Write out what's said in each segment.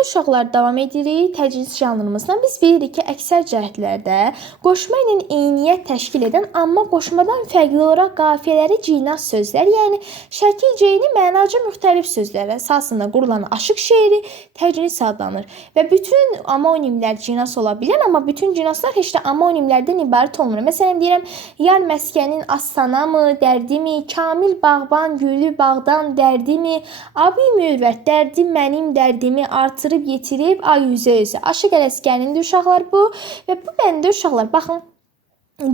Deməli uşaqlar davam edirik təcnis janrımızdan. Biz bilirik ki, əksər cəhətlərdə qoşma ilə eyniyyət təşkil edən, amma qoşmadan fərqli olaraq qafiyələri cinas sözlər, yəni şəkil ceyni mənaca müxtəlif sözlər əsasında qurulan aşıq şeiri təcnis adlanır. Və bütün amonimlər cinas ola bilər, amma bütün cinaslar heç də amonimlərdən ibarət olmur. Məsələn deyirəm, yar məskənin astana mı, dərdimi, Kamil bağban gülü bağdan dərdimi, abi mürvət dərdi mənim dərdimi artırıb yetirib ay üzə üzə. Aşıq Ələsgərinin uşaqlar bu və bu bəndə uşaqlar baxın,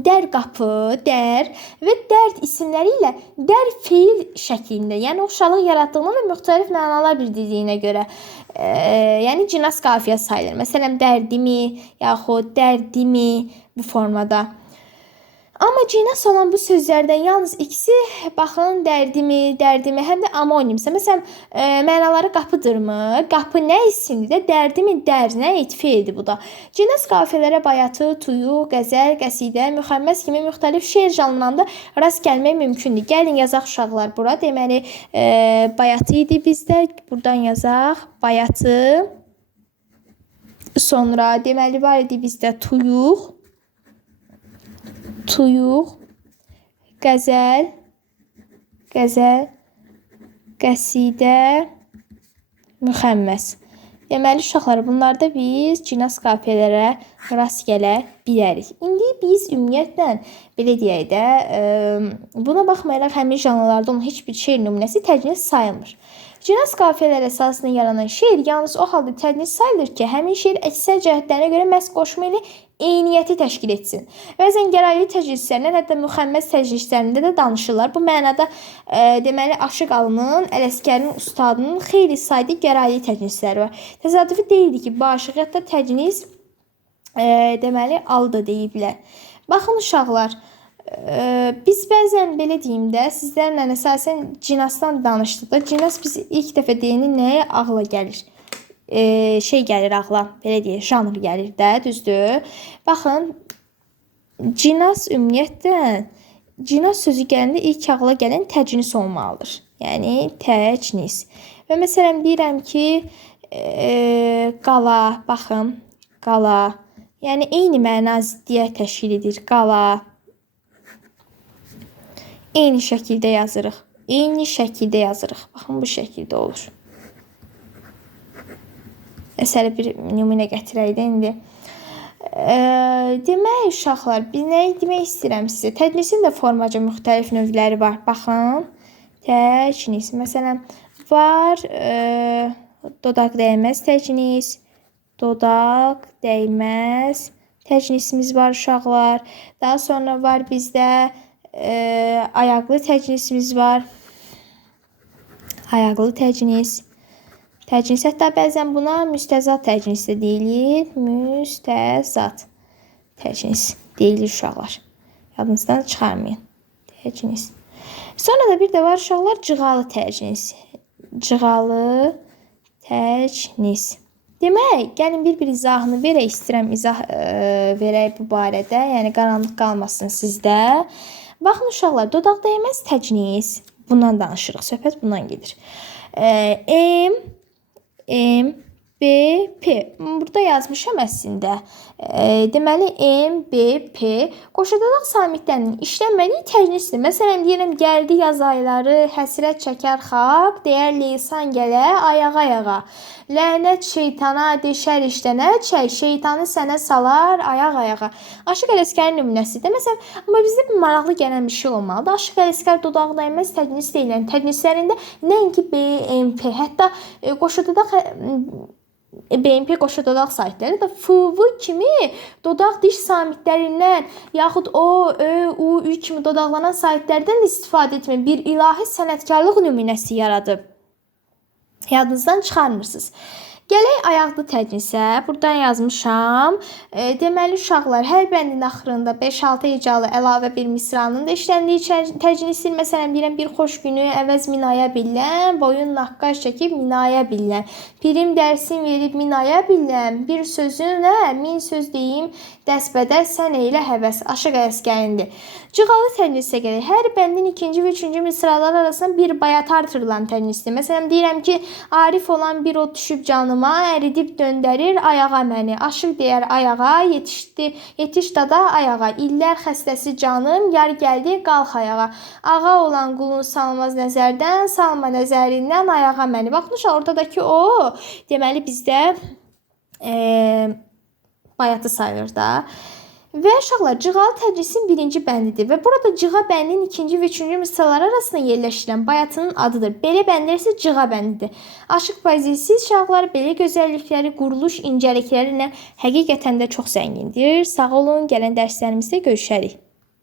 dər qapı, dər və dərd isimləri ilə dər feil şəklində, yəni oxşarlıq yaratdığına və müxtəlif mənalar bildirdiyinə görə yəni cinas qafiyə sayılır. Məsələn, dərdimi yaxud dərdimi bu formada. Amma cinas olan bu sözlərdən yalnız ikisi, baxın, dərdimi, həm də amonimsə. Məsələn, mənaları qapıdırmı? Qapı nə isimdir də, dərdimi, dər nə feildir bu da. Cinas qafiyələrə bayatı, tuyu, qəzəl, qəsidə, müxəmməs kimi müxtəlif şeir janrlarında rast gəlmək mümkündür. Gəlin yazaq uşaqlar bura. Deməli, bayatı idi bizdə. Buradan yazaq bayatı. Sonra deməli var idi bizdə tuyuq. Tuyuq, qəzəl, qəsidə, müxəmməs. Deməli, uşaqlar, bunlarda biz cinas qafiyələrə rast gələ bilərik. İndi biz ümumiyyətlə, belə deyək də, buna baxmayaraq həmin janrlarda olan heç bir şeir nümunəsi təcnis sayılmır. Cinas qafiyələr əsasında yaranan şeir yalnız o halda təcnis sayılır ki, həmin şeir əksər cəhətlərinə görə məhz qoşma ilə eyniyyəti təşkil etsin. Bəzən gəraylı təcnislərindən, hətta müxəmməs təcnislərində də danışırlar. Bu mənada deməli Aşıq Alının, Ələsgərin ustadının xeyli sayda gəraylı təcnisləri var. Təsadüfi deyildi ki, bu aşıq hətta təcnis deməli Alı da deyiblər. Baxın uşaqlar, biz bəzən belə deyim də, sizlərlə əsasən cinasdan danışdıqda, cinas biz ilk dəfə deyini nəyə ağla gəlir? Şey gəlir ağla, belə deyək, janr gəlir də, düzdür? Baxın, cinas ümumiyyətlə, cinas sözü gələndə ilk ağla gələn təcnis olmalıdır. Yəni, təcnis. Və məsələn, deyirəm ki, qala, baxın, qala, yəni eyni məna ziddiyyət təşkil edir, qala. Eyni şəkildə yazırıq. Baxın, bu şəkildə olur. Məsələ bir nümunə gətirək də indi. Demək, uşaqlar, biz nə demək istəyirəm sizə? Təcnisin də formaca müxtəlif növləri var. Baxın, təcnis. Məsələn, var dodaq dəyməz təcnis, dodaq dəyməz təcnisimiz var uşaqlar. Daha sonra var bizdə ayaqlı təcnisimiz var. Ayaqlı təcnis. Təcnis, hətta bəzən buna müstəzad təcnis də deyilir. Müstəzad təcnis deyilir uşaqlar. Yadınızdan çıxarmayın. Təcnis. Sonra da bir də var uşaqlar cığalı təcnis. Cığalı təcnis. Demək, gəlin bir izahını verək, istəyirəm izah verək bu barədə. Yəni, qaranlıq qalmasın sizdə. Baxın uşaqlar, dodaq dəyməz təcnis. Bundan danışırıq, söhbət bundan gedir. M, B, P. Burada yazmışam əslində. Deməli, M, B, P qoşadodaq samitlərinin işlənmədiyi təcnisdir. Məsələn, deyirəm, gəldi yaz ayları, həsrət çəkər xalq, deyər lisan gələ ayağa. Lənət şeytana, deşər işlənə, çək, şeytanı sənə salar ayağa. Aşıq Ələsgərin nümunəsidir. Məsələn, amma bizdə bir maraqlı gələn bir şey olmalıdır. Aşıq Ələsgər dodaq dəyməz təcnis deyilən təcnislərində nəinki B, M, P, hətta qoşadodaq BMP qoşadodaq saytları da FV kimi dodaq diş samitlərindən yaxud O, Ö, U, Ü kimi dodaqlanan saytlərdən də istifadə etmə bir ilahi sənətkarlıq nümunəsi yaradıb. Yadınızdan çıxarmırsınız. Gələk ayaqlı təcnisə. Buradan yazmışam. Deməli, uşaqlar, hər bəndin axırında 5-6 hecalı əlavə bir misranın da işləndiyi təcnisdir. Məsələn, deyirəm, bir xoş günü əvəz minaya billən, boyun naqqaş çəkib minaya billən. Pirim dərsin verib minaya billən, bir sözünə min söz deyim, dəsbədə sən eylə həvəs. Aşıq Ələsgərindir. Cığalı təcnisə gəlir. Hər bəndin ikinci və üçüncü misralar arasında bir bayat artırılan təcnisdir. Məsələn, deyirəm ki, arif olan bir od düşüb canım canıma, əridib döndərir ayağa məni. Aşıq deyər ayağa, yetiş dada ayağa. İllər xəstəsi canım, yar gəldi qalx ayağa. Ağa olan qulun salmaz nəzərdən, salma nəzərindən ayağa məni. Baxın uşaq, ortadakı o deməli bizdə bayatı sayılır da. Və uşaqlar, cığalı tədrisin birinci bəndidir və burada cığa bəndinin ikinci və üçüncü misraları arasında yerləşdirən bayatının adıdır. Belə bəndlər isə cığa bəndidir. Aşıq poeziyası uşaqlar belə gözəllikləri, quruluş incəlikləri ilə həqiqətən də çox zəngindir. Sağ olun, gələn dərslərimizdə görüşərik.